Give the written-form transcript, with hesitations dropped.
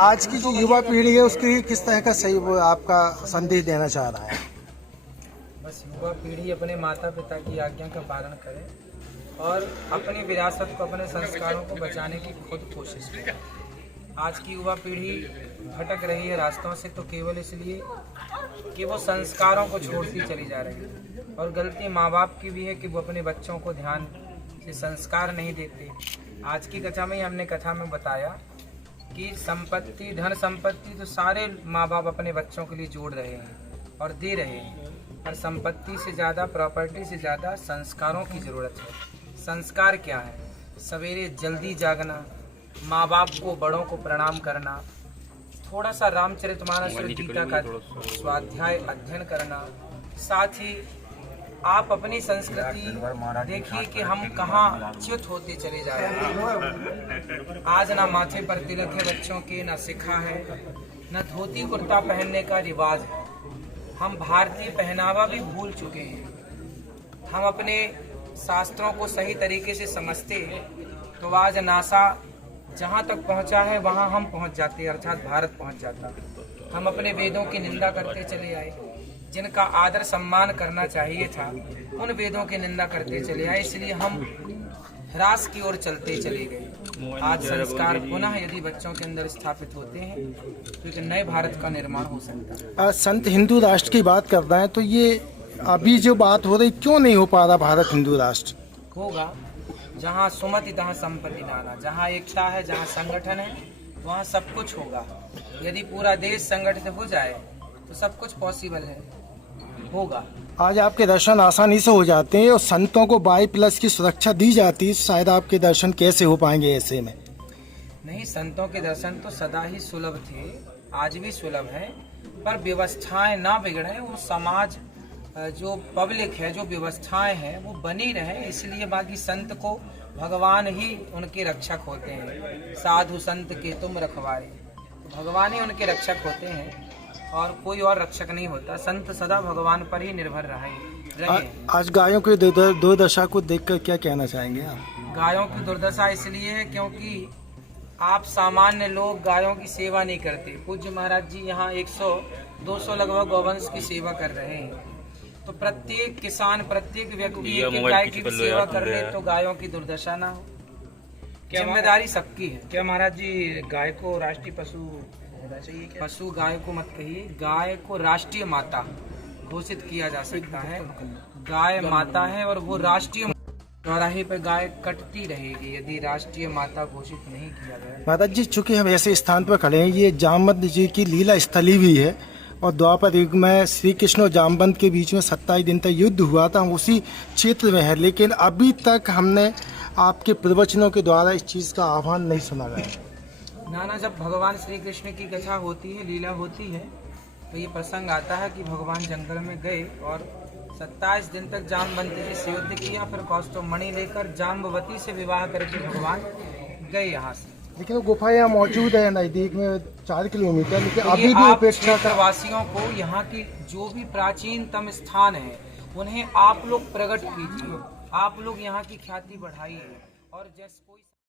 आज की जो युवा पीढ़ी है उसकी किस तरह का सही वो आपका संदेश देना चाह रहा है? बस युवा पीढ़ी अपने माता पिता की आज्ञा का पालन करे और अपनी विरासत को, अपने संस्कारों को बचाने की खुद कोशिश करे। आज की युवा पीढ़ी भटक रही है रास्तों से तो केवल इसलिए कि वो संस्कारों को छोड़ती चली जा रही है, और गलती माँ बाप की भी है कि वो अपने बच्चों को ध्यान से संस्कार नहीं देते। आज की कथा में हमने कथा में बताया कि संपत्ति, धन संपत्ति तो सारे माँ बाप अपने बच्चों के लिए जोड़ रहे हैं और दे रहे हैं, पर संपत्ति से ज़्यादा, प्रॉपर्टी से ज़्यादा संस्कारों की ज़रूरत है। संस्कार क्या है? सवेरे जल्दी जागना, माँ बाप को, बड़ों को प्रणाम करना, थोड़ा सा रामचरितमानस और गीता का स्वाध्याय अध्ययन करना, साथ ही आप अपनी संस्कृति देखिए कि हम कहाँ च्युत होते चले जा रहे हैं। आज ना माथे पर तिलक है बच्चों के, ना सिखा है, न धोती कुर्ता पहनने का रिवाज है। हम भारतीय पहनावा भी भूल चुके हैं। हम अपने शास्त्रों को सही तरीके से समझते तो आज नासा जहाँ तक पहुँचा है वहाँ हम पहुँच जाते, अर्थात भारत पहुँच जाता। हम अपने वेदों की निंदा करते चले आए, जिनका आदर सम्मान करना चाहिए था उन वेदों की निंदा करते चले आए, इसलिए हम ह्रास की ओर चलते चले गए। आज संस्कार पुनः यदि बच्चों के अंदर स्थापित होते हैं तो एक नए भारत का निर्माण हो सकता है। संत हिंदू राष्ट्र की बात कर रहे हैं तो ये अभी जो बात हो रही, क्यों नहीं हो पा रहा भारत हिंदू राष्ट्र? होगा। जहाँ सुमति तहाँ संपत्ति नाना, जहाँ एकता है, जहाँ संगठन है, वहाँ सब कुछ होगा। यदि पूरा देश संगठित हो जाए तो सब कुछ पॉसिबल है, होगा। आज आपके दर्शन आसानी से हो जाते हैं और संतों को 22+ की सुरक्षा दी जाती है, शायद आपके दर्शन कैसे हो पाएंगे ऐसे में? नहीं, संतों के दर्शन तो सदा ही सुलभ थे, आज भी सुलभ है, पर व्यवस्थाएं ना बिगड़े। वो समाज, जो पब्लिक है, जो व्यवस्थाएं हैं वो बनी रहे, इसलिए बाकी संत को भगवान ही उनके रक्षक होते हैं। साधु संत के तुम रखवारे, तो भगवान ही उनके रक्षक होते हैं और कोई और रक्षक नहीं होता। संत सदा भगवान पर ही निर्भर रहे। आज गायों की दुर्दशा को देखकर क्या कहना चाहेंगे आप? गायों की दुर्दशा इसलिए है क्योंकि आप सामान्य लोग गायों की सेवा नहीं करते। पूज्य महाराज जी यहाँ 100-200 लगभग गौवंश की सेवा कर रहे हैं, तो प्रत्येक किसान, प्रत्येक व्यक्ति एक गाय की भी सेवा कर ले तो गायों की दुर्दशा ना हो। जिम्मेदारी सबकी है। क्या महाराज जी गाय को राष्ट्रीय पशु होना चाहिए क्या? पशु गाय को मत कहिए, गाय को राष्ट्रीय माता घोषित किया जा सकता है। गाय माता है और वो राष्ट्रीय, चौराहे पे गाय कटती रहेगी यदि राष्ट्रीय माता घोषित नहीं किया गया। महाराज जी, चूंकि हम ऐसे स्थान पर खड़े हैं, ये जामवंत जी की लीला स्थली भी है और द्वापर युग में श्री कृष्ण और जामवंत के बीच में 27 दिन तक युद्ध हुआ था, हम उसी क्षेत्र में है, लेकिन अभी तक हमने आपके प्रवचनों के द्वारा इस चीज़ का आह्वान नहीं सुना गया। नाना, जब भगवान श्री कृष्ण की कथा होती है, लीला होती है, तो ये प्रसंग आता है कि भगवान जंगल में गए और 27 दिन तक जामवंत जी से युद्ध किया, फिर कौस्तुभ मणि लेकर जाम्बवती से विवाह करके भगवान गए यहाँ से। लेकिन वो गुफा यहाँ मौजूद है नजदीक में 4 किलोमीटर, लेकिन तो अभी भी उपेक्षा वासियों को यहाँ की जो भी प्राचीनतम स्थान है उन्हें आप लोग प्रकट कीजिए, आप लोग यहाँ की ख्याति बढ़ाइए। और जैसे कोई